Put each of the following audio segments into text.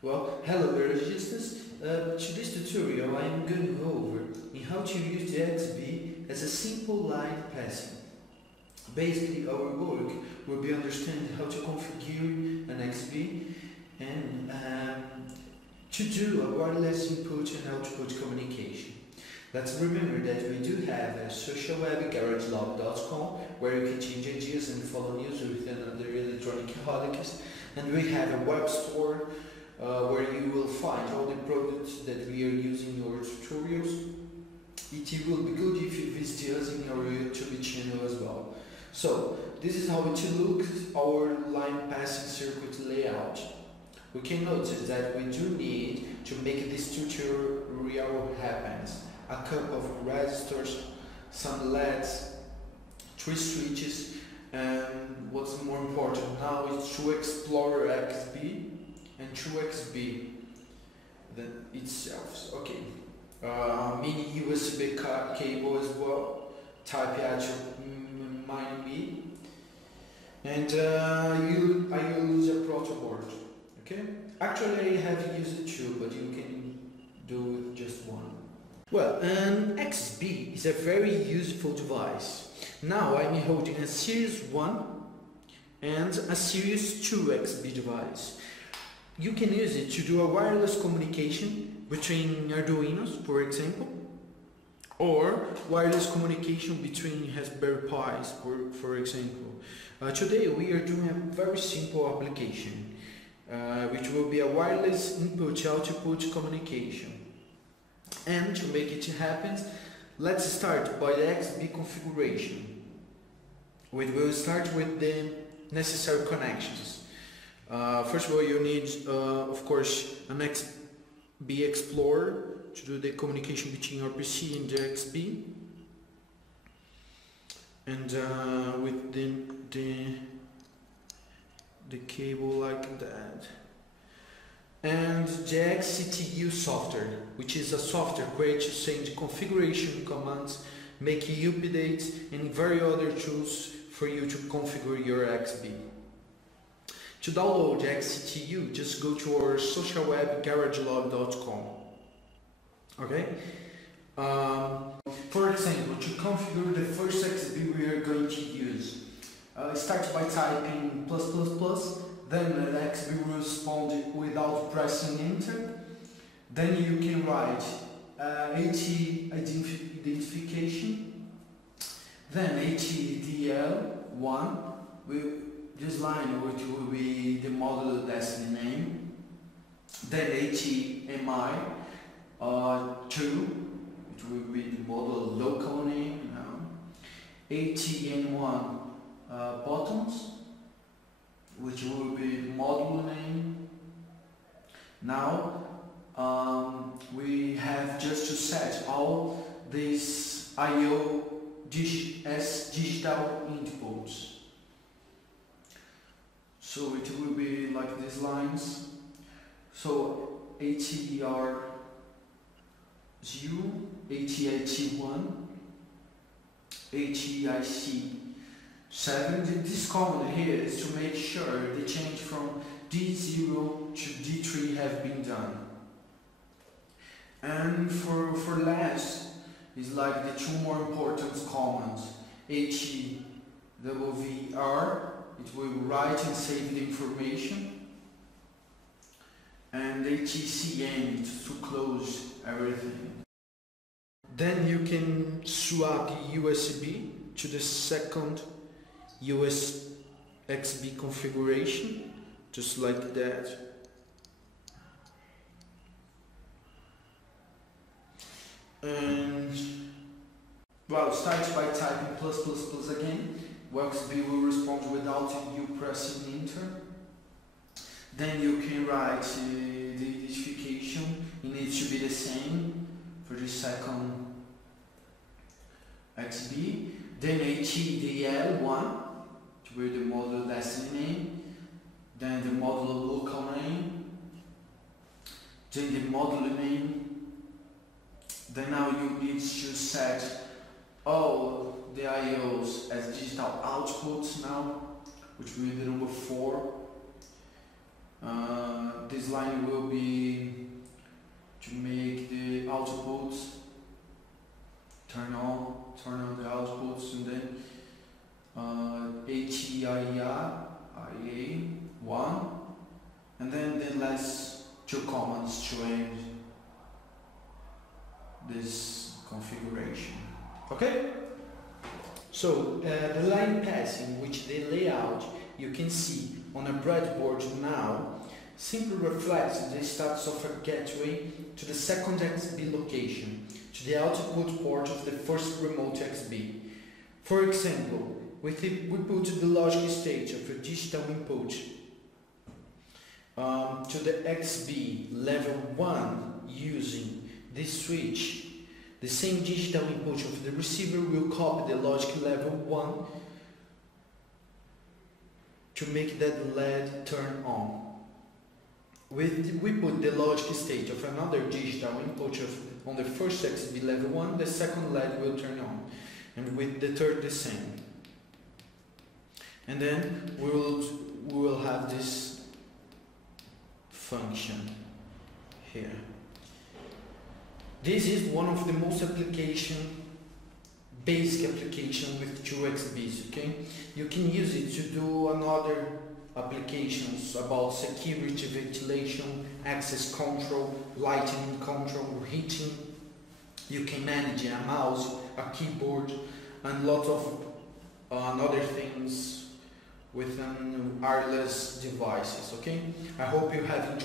Well, hello biologists. Today's tutorial I am going to go over in how to use the Xbee as a simple line passing. Basically, our work will be understanding how to configure an Xbee and to do a wireless input and output communication. Let's remember that we do have a social web garagelog.com where you can change ideas and follow news with another electronic holics, and we have a web store where you will find all the products that we are using in our tutorials. It will be good if you visit us in our YouTube channel as well. So this is how it looks, our line passing circuit layout. We can notice that we do need to make this tutorial happen. A couple of resistors, some LEDs, 3 switches, and what's more important now is to explore Xbee and to Xbee itself. Okay, mini USB cable as well, type A to mini B, and I use a proto board. Okay, actually I have used 2, but you can do with just 1. Well, an Xbee is a very useful device. Now I'm holding a Series 1 and a Series 2 Xbee device. You can use it to do a wireless communication between Arduinos, for example, or wireless communication between Raspberry Pis, for example. Today we are doing a very simple application, which will be a wireless input-output communication. And to make it happen, let's start by the Xbee configuration. We will start with the necessary connections. First of all, you need, of course, an Xbee Explorer to do the communication between your PC and the Xbee, and with the cable like that. And the XCTU software, which is a software created to send configuration commands, make updates, and very other tools for you to configure your Xbee. To download the XCTU, just go to our social web garagelog.com. Okay? For example, to configure the first Xbee we are going to use, start by typing +++. Then the Xbee will respond without pressing enter. Then you can write AT identification. Then ATDL1, this line which will be the modulo destiny name. Then ATMI 2, which will be the modulo local name. ATN1 buttons, which will be the modulo name. Now we have just to set all these I/O as digital inputs. So it will be like these lines. So ATR0, ATIT1, ATIC7. This command here is to make sure the change from D0 to D3 have been done. And for last is like the 2 more important commands. HEWVR, it will write and save the information, and HECN to close everything. Then you can swap USB to the second Xbee configuration, just like that. And well, start by typing +++ again. Xbee will respond without you pressing enter. Then you can write the identification. It needs to be the same for the second Xbee. Then ATDL1, with the modulo destiny name, then the modulo local name, then the modulo name. Then now you need to set all the IOs as digital outputs now, which will be the number 4. This line will be to make the outputs turn on the outputs, and then HEIA 1, and then the last two commands to end this configuration. Okay? So the line passing, which the layout you can see on a breadboard now, simply reflects the status of a gateway to the second Xbee location, to the output port of the first remote Xbee. For example, we put the logic state of a digital input to the Xbee level 1 using this switch. The same digital input of the receiver will copy the logic level 1 to make that LED turn on. We put the logic state of another digital input on the first Xbee level 1, the second LED will turn on, and with the third the same. And then we will have this function here. This is one of the most basic application with 2 Xbees, okay? You can use it to do another applications about security, ventilation, access control, lighting control, heating. You can manage a mouse, a keyboard, and lots of other things with wireless devices, okay? I hope you have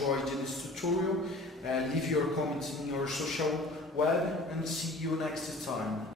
enjoyed this tutorial. Leave your comments in your social web and see you next time.